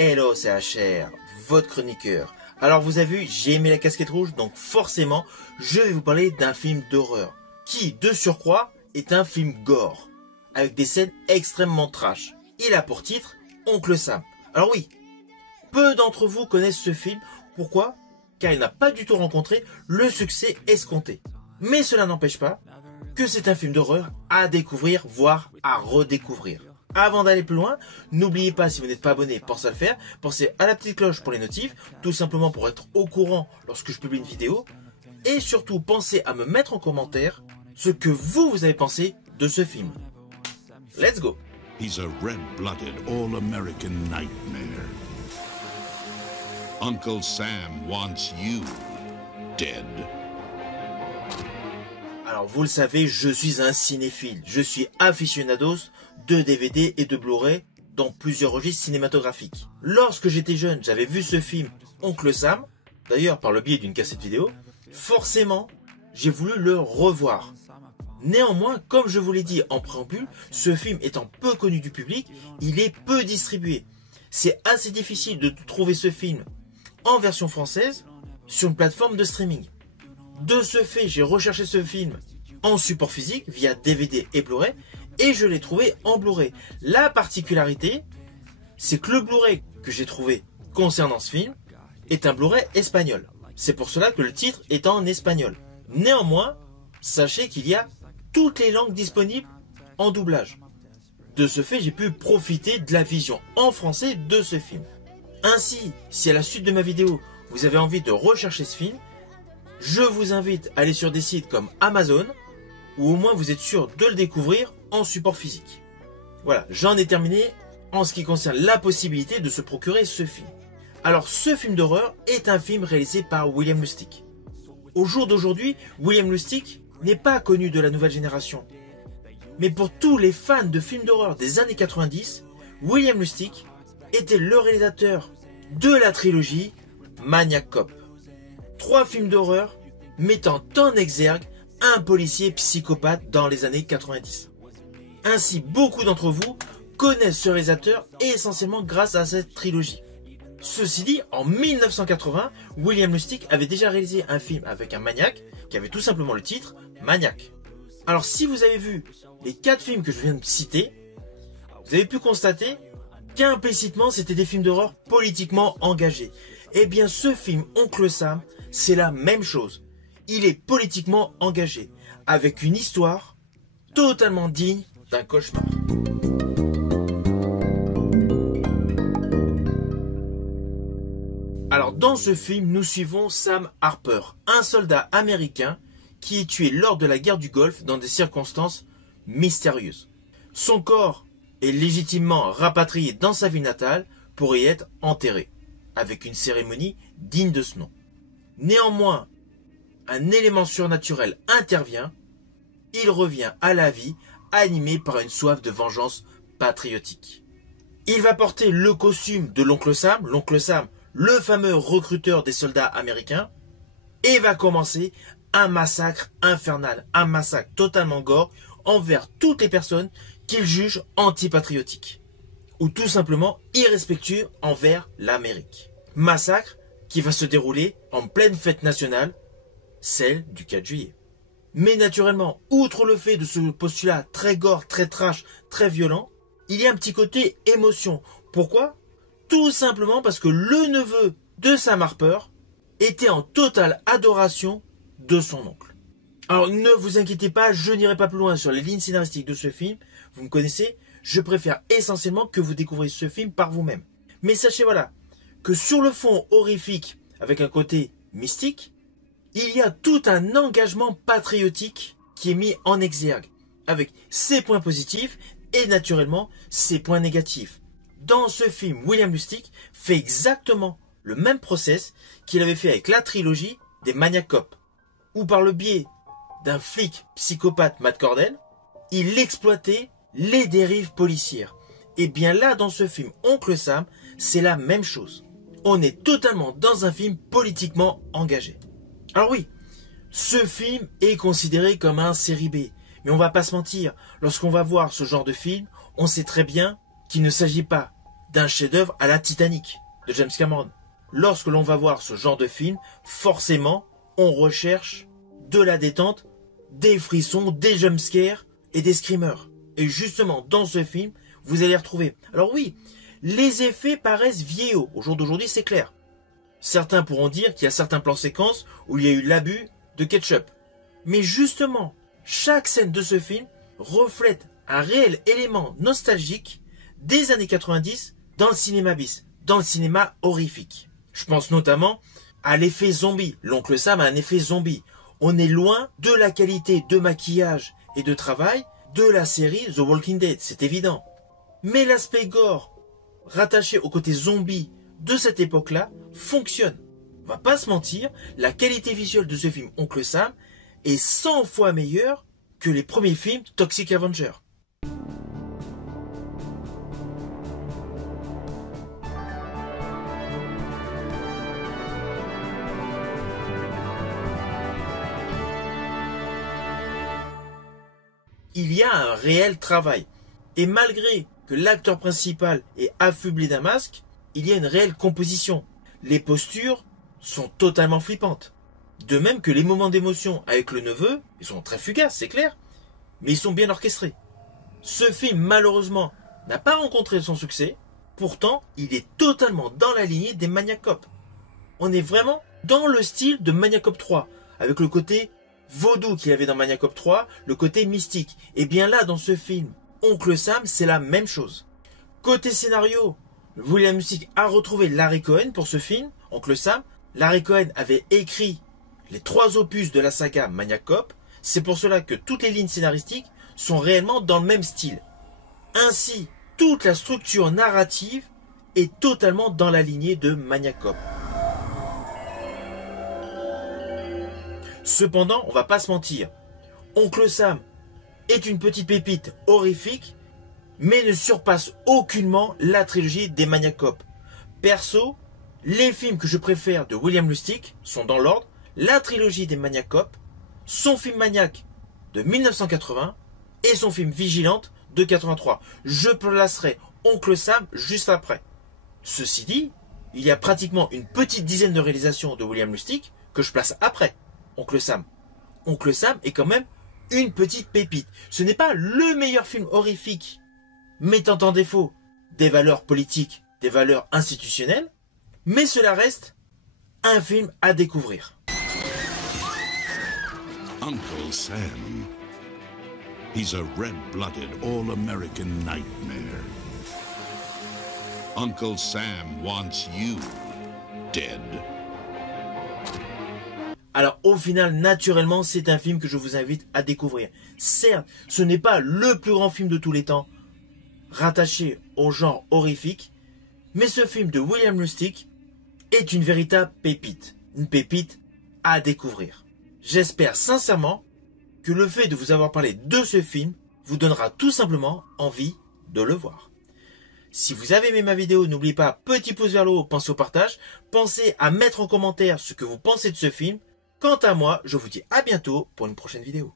Hello, c'est HR, votre chroniqueur. Alors vous avez vu, j'ai aimé la casquette rouge, donc forcément, je vais vous parler d'un film d'horreur, qui, de surcroît, est un film gore, avec des scènes extrêmement trash. Il a pour titre Oncle Sam. Alors oui, peu d'entre vous connaissent ce film, pourquoi? Car il n'a pas du tout rencontré le succès escompté. Mais cela n'empêche pas que c'est un film d'horreur à découvrir, voire à redécouvrir. Avant d'aller plus loin, n'oubliez pas, si vous n'êtes pas abonné, pensez à le faire, pensez à la petite cloche pour les notifs, tout simplement pour être au courant lorsque je publie une vidéo, et surtout pensez à me mettre en commentaire ce que vous avez pensé de ce film. Let's go! He's a red-blooded, all-American nightmare. Uncle Sam wants you dead. Alors vous le savez, je suis un cinéphile, je suis aficionados de DVD et de Blu-ray dans plusieurs registres cinématographiques. Lorsque j'étais jeune, j'avais vu ce film Oncle Sam, d'ailleurs par le biais d'une cassette vidéo, forcément j'ai voulu le revoir. Néanmoins, comme je vous l'ai dit en préambule, ce film étant peu connu du public, il est peu distribué. C'est assez difficile de trouver ce film en version française sur une plateforme de streaming. De ce fait, j'ai recherché ce film en support physique via DVD et Blu-ray et je l'ai trouvé en Blu-ray. La particularité, c'est que le Blu-ray que j'ai trouvé concernant ce film est un Blu-ray espagnol. C'est pour cela que le titre est en espagnol. Néanmoins, sachez qu'il y a toutes les langues disponibles en doublage. De ce fait, j'ai pu profiter de la vision en français de ce film. Ainsi, si à la suite de ma vidéo, vous avez envie de rechercher ce film, je vous invite à aller sur des sites comme Amazon, où au moins vous êtes sûr de le découvrir en support physique. Voilà, j'en ai terminé en ce qui concerne la possibilité de se procurer ce film. Alors, ce film d'horreur est un film réalisé par William Lustig. Au jour d'aujourd'hui, William Lustig n'est pas connu de la nouvelle génération. Mais pour tous les fans de films d'horreur des années 90, William Lustig était le réalisateur de la trilogie Maniac Cop. 3 films d'horreur mettant en exergue un policier psychopathe dans les années 90. Ainsi, beaucoup d'entre vous connaissent ce réalisateur essentiellement grâce à cette trilogie. Ceci dit, en 1980, William Lustig avait déjà réalisé un film avec un maniaque qui avait tout simplement le titre Maniac. Alors si vous avez vu les 4 films que je viens de citer, vous avez pu constater qu'implicitement c'était des films d'horreur politiquement engagés. Eh bien ce film Oncle Sam, c'est la même chose. Il est politiquement engagé, avec une histoire totalement digne d'un cauchemar. Alors dans ce film, nous suivons Sam Harper, un soldat américain qui est tué lors de la guerre du Golfe dans des circonstances mystérieuses. Son corps est légitimement rapatrié dans sa ville natale pour y être enterré, avec une cérémonie digne de ce nom. Néanmoins, un élément surnaturel intervient, il revient à la vie, animé par une soif de vengeance patriotique. Il va porter le costume de l'oncle Sam, le fameux recruteur des soldats américains, et va commencer un massacre infernal, un massacre totalement gore envers toutes les personnes qu'il juge antipatriotiques, ou tout simplement irrespectueux envers l'Amérique. Massacre qui va se dérouler en pleine fête nationale, celle du 4 juillet. Mais naturellement, outre le fait de ce postulat très gore, très trash, très violent, il y a un petit côté émotion. Pourquoi? Tout simplement parce que le neveu de Sam Harper était en totale adoration de son oncle. Alors ne vous inquiétez pas, je n'irai pas plus loin sur les lignes scénaristiques de ce film. Vous me connaissez, je préfère essentiellement que vous découvriez ce film par vous-même. Mais sachez voilà, que sur le fond horrifique, avec un côté mystique, il y a tout un engagement patriotique qui est mis en exergue, avec ses points positifs et naturellement ses points négatifs. Dans ce film, William Lustig fait exactement le même process qu'il avait fait avec la trilogie des Maniac Cop, où par le biais d'un flic psychopathe Matt Cordell, il exploitait les dérives policières. Et bien là, dans ce film Oncle Sam, c'est la même chose. On est totalement dans un film politiquement engagé. Alors oui, ce film est considéré comme un série B. Mais on va pas se mentir, lorsqu'on va voir ce genre de film, on sait très bien qu'il ne s'agit pas d'un chef-d'œuvre à la Titanic de James Cameron. Lorsque l'on va voir ce genre de film, forcément, on recherche de la détente, des frissons, des jumpscares et des screamers. Et justement, dans ce film, vous allez retrouver. Alors oui, les effets paraissent vieillots. Au jour d'aujourd'hui, c'est clair. Certains pourront dire qu'il y a certains plans séquences où il y a eu l'abus de ketchup. Mais justement, chaque scène de ce film reflète un réel élément nostalgique des années 90 dans le cinéma bis, dans le cinéma horrifique. Je pense notamment à l'effet zombie. L'oncle Sam a un effet zombie. On est loin de la qualité de maquillage et de travail de la série The Walking Dead, c'est évident. Mais l'aspect gore, rattaché au côté zombie de cette époque-là, fonctionne. On va pas se mentir, la qualité visuelle de ce film Oncle Sam est 100 fois meilleure que les premiers films Toxic Avenger. Il y a un réel travail. Et malgré que l'acteur principal est affublé d'un masque, il y a une réelle composition. Les postures sont totalement flippantes. De même que les moments d'émotion avec le neveu, ils sont très fugaces, c'est clair, mais ils sont bien orchestrés. Ce film, malheureusement, n'a pas rencontré son succès, pourtant, il est totalement dans la lignée des Maniac Cop. On est vraiment dans le style de Maniac Cop 3, avec le côté vaudou qu'il y avait dans Maniac Cop 3, le côté mystique. Et bien là, dans ce film, Oncle Sam, c'est la même chose. Côté scénario, William Lustig a retrouvé Larry Cohen pour ce film, Oncle Sam. Larry Cohen avait écrit les 3 opus de la saga Maniac Cop. C'est pour cela que toutes les lignes scénaristiques sont réellement dans le même style. Ainsi, toute la structure narrative est totalement dans la lignée de Maniac Cop. Cependant, on va pas se mentir, Oncle Sam est une petite pépite horrifique, mais ne surpasse aucunement la trilogie des Maniac Cop. Perso, les films que je préfère de William Lustig sont dans l'ordre, la trilogie des Maniac Cop, son film Maniac de 1980 et son film Vigilante de 83. Je placerai Oncle Sam juste après. Ceci dit, il y a pratiquement une petite dizaine de réalisations de William Lustig que je place après Oncle Sam. Oncle Sam est quand même une petite pépite. Ce n'est pas le meilleur film horrifique mettant en défaut des valeurs politiques, des valeurs institutionnelles, mais cela reste un film à découvrir. Uncle Sam. He's a red-blooded, all-American nightmare. Uncle Sam wants you dead. Alors au final, naturellement, c'est un film que je vous invite à découvrir. Certes, ce n'est pas le plus grand film de tous les temps, rattaché au genre horrifique, mais ce film de William Lustig est une véritable pépite. Une pépite à découvrir. J'espère sincèrement que le fait de vous avoir parlé de ce film vous donnera tout simplement envie de le voir. Si vous avez aimé ma vidéo, n'oubliez pas, petit pouce vers le haut, pensez au partage, pensez à mettre en commentaire ce que vous pensez de ce film. Quant à moi, je vous dis à bientôt pour une prochaine vidéo.